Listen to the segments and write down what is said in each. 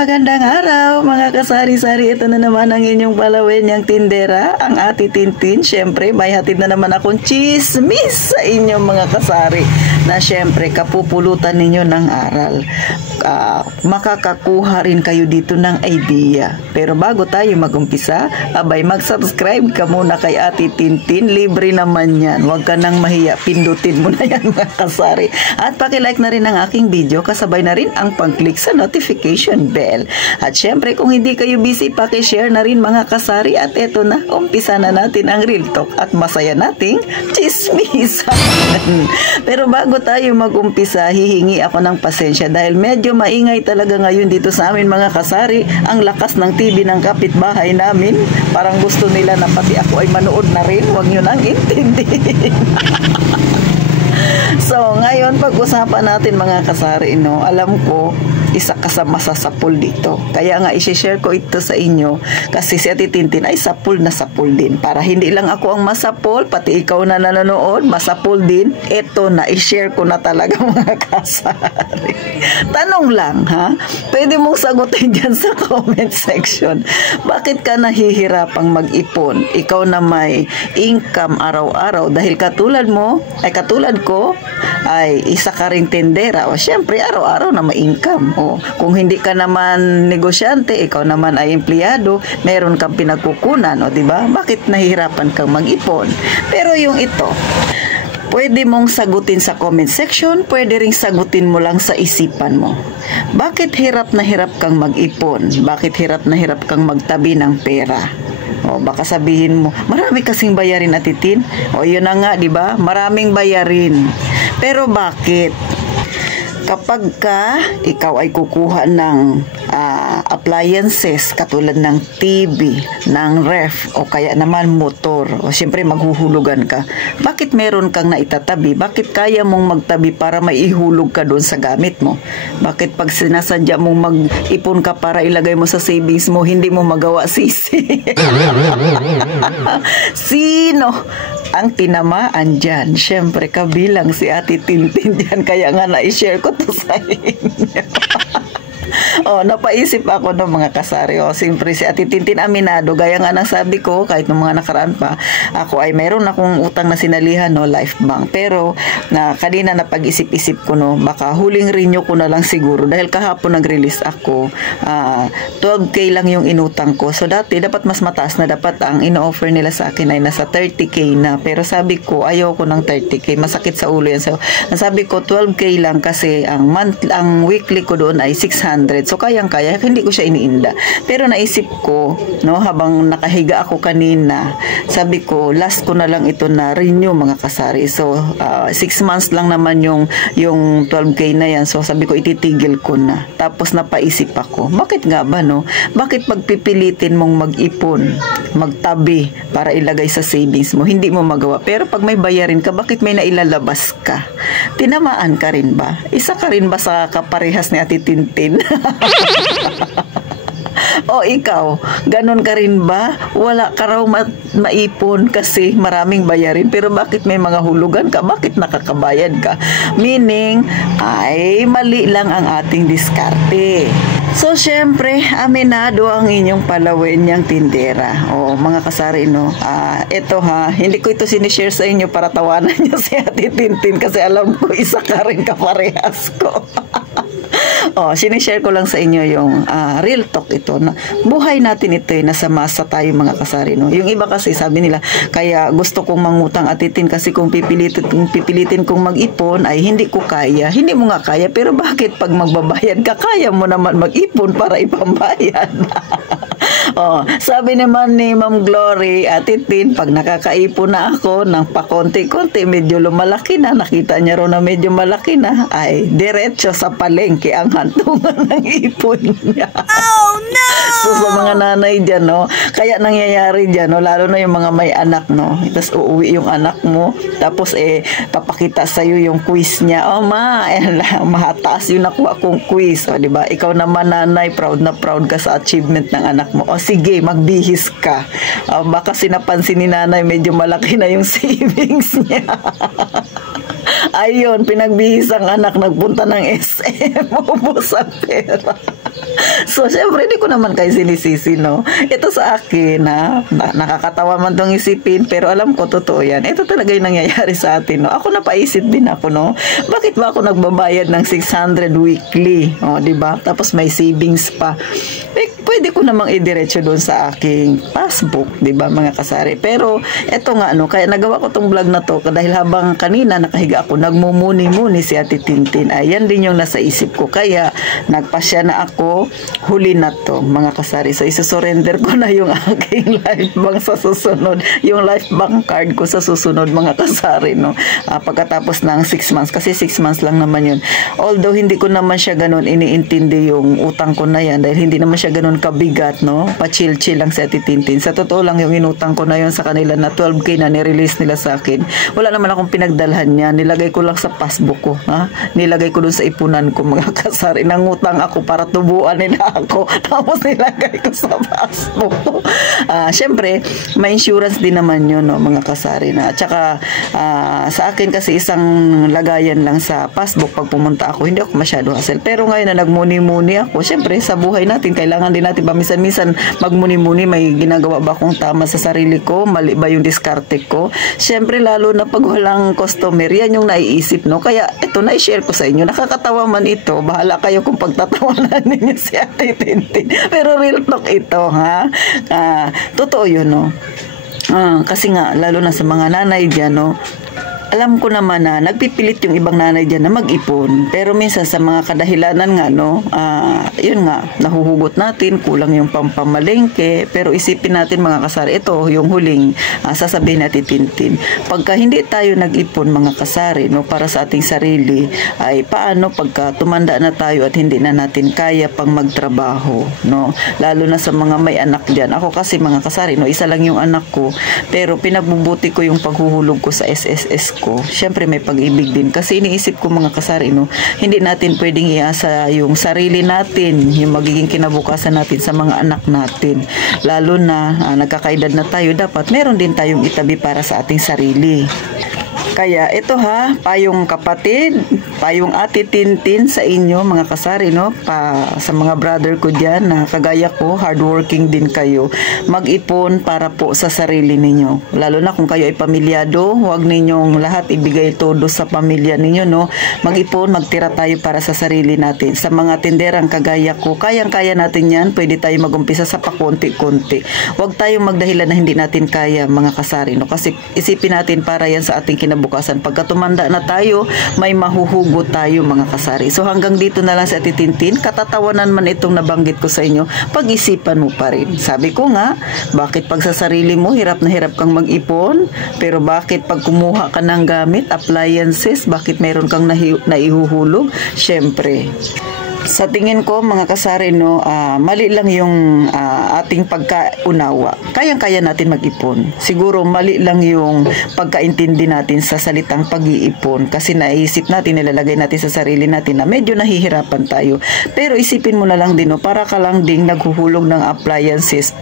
magandang araw mga kasari-sari. Ito na naman ang inyong palawenyang tindera, ang Ate Tintin. Siyempre, may hatid na naman akong chismis sa inyong mga kasari na siyempre kapupulutan ninyo ng aral. Makakakuha rin kayo dito ng idea. Pero bago tayo mag-umpisa, abay mag-subscribe ka muna kay Ate Tintin. Libre naman yan. Huwag ka nang mahiya. Pindutin mo na yan mga kasari. At pakilike na rin ang aking video, kasabay na rin ang pag-click sa notification bell. At syempre kung hindi kayo busy, pakishare na rin mga kasari. At eto na, umpisa na natin ang Real Talk at masaya nating chismisan. Pero bago tayo mag-umpisa, hihingi ako ng pasensya dahil medyo maingay talaga ngayon dito sa amin mga kasari. Ang lakas ng TV ng kapitbahay namin, parang gusto nila na pati ako ay manood na rin. Huwag nyo nang intindihin. So, ngayon pag-usapan natin mga kasari, no? Alam ko, isa ka sa masasapul dito. Kaya nga, isi-share ko ito sa inyo kasi si Ate Tintin ay sapul na sapul din. Para hindi lang ako ang masapul, pati ikaw na nanonood, masapul din. Ito na, i-share ko na talaga mga kasari. Tanong lang, ha? Pwede mong sagutin dyan sa comment section. Bakit ka nahihirapang mag-ipon? Ikaw na may income araw-araw dahil katulad mo, ay katulad ko, ay isa ka ring tendera. O syempre, araw-araw na may income. O, kung hindi ka naman negosyante, ikaw naman ay empleyado, meron kang pinagkukunan, o diba? Bakit nahihirapan kang mag-ipon? Pero yung ito, pwede mong sagutin sa comment section, pwede ring sagutin mo lang sa isipan mo. Bakit hirap na hirap kang mag-ipon? Bakit hirap na hirap kang magtabi ng pera? O baka sabihin mo, marami kasing bayarin Ate Tin. O yun na nga, di ba? Maraming bayarin. Pero bakit? Kapag ikaw ay kukuha ng appliances katulad ng TV, ng ref, o kaya naman motor, o siyempre maghuhulugan ka, bakit meron kang naitatabi? Bakit kaya mong magtabi para maihulog ka doon sa gamit mo? Bakit pag sinasadya mong mag-ipon ka para ilagay mo sa savings mo, hindi mo magawa sisi? Sino ang tinamaan dyan? Siyempre kabilang si Ate Tintin dyan, kaya nga na-share ko to sa inyo. Napaisip ako ng mga kasari. Siyempre si Ate Tintin aminado, gaya nga ng sabi ko, kahit ng mga nakaraan pa, ako ay meron akong utang na sinalihan, Life Bank. Pero kanina napag-isip-isip ko, baka huling renew ko na lang siguro dahil kahapon nag-release ako. 12K lang yung inutang ko. So dati dapat mas mataas na, dapat ang ino-offer nila sa akin ay nasa 30K na. Pero sabi ko, ayoko ng 30K. Masakit sa ulo yan. So sabi ko 12K lang kasi ang weekly ko doon ay 600. So kayang-kaya, hindi ko siya iniinda. Pero naisip ko, habang nakahiga ako kanina, sabi ko, last ko na lang ito na renew mga kasari. So 6 months lang naman yung 12K na yan. So sabi ko, ititigil ko na. Tapos napaisip ako, bakit nga ba bakit pagpipilitin mong mag-ipon, magtabi para ilagay sa savings mo, hindi mo magawa? Pero pag may bayarin ka, bakit may nailalabas ka? Tinamaan ka rin ba? Isa ka rin ba sa kaparehas ni Ate Tintin? O ikaw, ganun ka rin ba? Wala ka raw maipon kasi maraming bayarin, pero bakit may mga hulugan ka? Bakit nakakabayad ka? Meaning, ay mali lang ang ating diskarte. So, syempre, aminado ang inyong palawenyang tindera. Mga kasari, ito hindi ko ito sinishare sa inyo para tawanan niyo si Ate Tintin kasi alam ko isa ka rin kaparehas ko. Sinishare ko lang sa inyo yung real talk ito. Buhay natin ito, nasa masa tayo mga kasari. Yung iba kasi sabi nila, kaya gusto kong mangutang Ate Tin kasi kung pipilitin kong mag-ipon ay hindi ko kaya. Hindi mo nga kaya, pero bakit pag magbabayad ka, kaya mo naman mag-ipon para ipambayad? Sabi naman ni Ma'am Glory, Ate Tin, pag nakakaipon na ako ng pakonti-konti, medyo lumalaki na, nakita niya raw na medyo malaki na, ay diretso sa palengke ang hantungan ng ipon niya. Oh no! So sa mga nanay dyan, kaya nangyayari dyan, lalo na yung mga may anak, tapos uuwi yung anak mo, tapos papakita sa'yo yung quiz niya. Mahataas yung nakuha kong quiz. Diba? Ikaw naman nanay, proud na proud ka sa achievement ng anak mo. Sige, magbihis ka. Baka sinapansin ni nanay, medyo malaki na yung savings niya. Ayun, pinagbihisang anak, nagpunta ng SM, ubos ang pera. So, syempre, hindi ko naman kayo sinisisi, no? Ito sa akin, ha? Nakakatawa man tong isipin, pero alam ko, totoo yan. Ito talaga yung nangyayari sa atin, no? Ako napaisip din ako, no? Bakit ba ako nagbabayad ng 600 weekly? O, diba? Tapos may savings pa. Pwede ko namang idiretso doon sa aking passbook, diba, mga kasari? Pero, eto nga, no? Kaya nagawa ko tong vlog na to, dahil habang kanina nakahiga ako, nagmumuni-muni si Ate Tintin. Ayan din yung nasa isip ko. Kaya, nagpasya na ako, huli na to, mga kasari. So, isusurrender ko na yung aking life bank sa susunod. Yung life bank card ko sa susunod, mga kasari, no? Pagkatapos ng 6 months. Kasi 6 months lang naman yun. Although, hindi ko naman siya ganun iniintindi yung utang ko na yan. Dahil hindi naman siya ganun kabigat, no? Pa-chill-chill lang si Ate Tintin. Sa totoo lang, yung inutang ko na yun sa kanila na 12K na nirelease nila sa akin. Wala naman akong pinagdalhan niya. Nilagay ko lang sa passbook ko. Ha? Nilagay ko dun sa ipunan ko, mga kasari. Nangutang ako para tubuan nila ako. Tapos nilagay ko sa passbook ko. Siyempre, may insurance din naman yun, no, mga kasari na. At saka, sa akin kasi isang lagayan lang sa passbook pag pumunta ako. Hindi ako masyado hassle. Pero ngayon na nagmuni-muni ako, siyempre, sa buhay natin, kailangan din natin paminsan-minsan magmuni-muni. May ginagawa ba akong tama sa sarili ko? Mali ba yung diskarte ko? Siyempre, lalo na pag walang customer, yan yung naiisip, no? Kaya, ito, na-share ko sa inyo. Nakakatawa man ito. Bahala kayo kung pagtatawanan ninyo si Ate Tintin. Pero real talk ito, ha? Totoo yun, no? Kasi nga, lalo na sa mga nanay dyan, no? Alam ko naman na nagpipilit yung ibang nanay dyan na mag-ipon. Pero minsan sa mga kadahilanan nga, no, yun nga, nahuhugot natin, kulang yung pampamalengke. Pero isipin natin, mga kasari, ito yung huling sasabihin natin, Tintin. Pagka hindi tayo nag-ipon, mga kasari, no, para sa ating sarili, ay paano pagka tumanda na tayo at hindi na natin kaya pang magtrabaho, no? Lalo na sa mga may anak dyan. Ako kasi, mga kasari, no, isa lang yung anak ko, pero pinagbubuti ko yung paghuhulog ko sa SSS ko. Siyempre may pag-ibig din. Kasi iniisip ko, mga kasari, no, hindi natin pwedeng iasa yung sarili natin, yung magiging kinabukasan natin sa mga anak natin. Lalo na nagkakaedad na tayo, dapat meron din tayong itabi para sa ating sarili. Kaya ito, ha, payong kapatid, payong Ate Tintin sa inyo, mga kasari, no, sa mga brother ko dyan na kagaya ko, hardworking din kayo. Mag-ipon para po sa sarili ninyo. Lalo na kung kayo ay pamilyado, huwag ninyong lahat ibigay todo sa pamilya ninyo, no. Mag-ipon, magtira tayo para sa sarili natin. Sa mga tinderang kagaya ko, kayang-kaya natin yan, pwede tayo mag-umpisa sa pakonti-konti. Huwag tayong magdahilan na hindi natin kaya, mga kasari, no, kasi isipin natin para yan sa ating kinabukasan. Pagka tumanda na tayo, may mahuhugot tayo, mga kasari. So hanggang dito na lang sa Ate Tintin. Katatawanan man itong nabanggit ko sa inyo, pag-isipan mo pa rin. Sabi ko nga, bakit pag sa sarili mo, hirap na hirap kang mag-ipon? Pero bakit pag kumuha ka ng gamit, appliances, bakit meron kang naihuhulog? Siyempre, sa tingin ko, mga kasari, no, mali lang yung ating pagkaunawa. Kayang-kaya natin mag-ipon. Siguro mali lang yung pagkaintindi natin sa salitang pag-iipon. Kasi naisip natin, nilalagay natin sa sarili natin na medyo nahihirapan tayo. Pero isipin mo na lang din, no, para ka lang ding naghuhulog ng appliances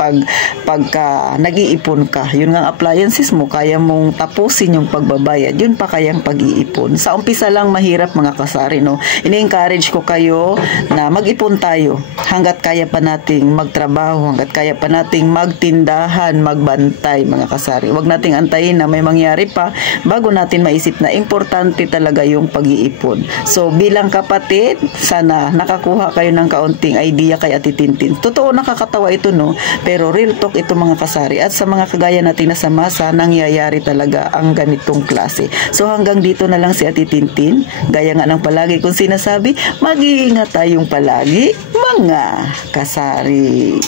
pagka nag-iipon ka. Yun nga appliances mo, kaya mong tapusin yung pagbabayad. Yun pa kayang pag-iipon. Sa umpisa lang mahirap, mga kasari, no. Ini-encourage ko kayo na mag-ipon tayo hanggat kaya pa nating magtrabaho, hanggat kaya pa nating magtindahan, magbantay, mga kasari. Huwag nating antayin na may mangyari pa bago natin maisip na importante talaga yung pag-iipon. So bilang kapatid, sana nakakuha kayo ng kaunting idea kay Ate Tintin. Totoo, nakakatawa ito, no, pero real talk ito, mga kasari. At sa mga kagaya natin na sa masa, nangyayari talaga ang ganitong klase. So hanggang dito na lang si Ate Tintin. Gaya nga ng palagi kong sinasabi, mag-iingat tayong palagi, mga kasari.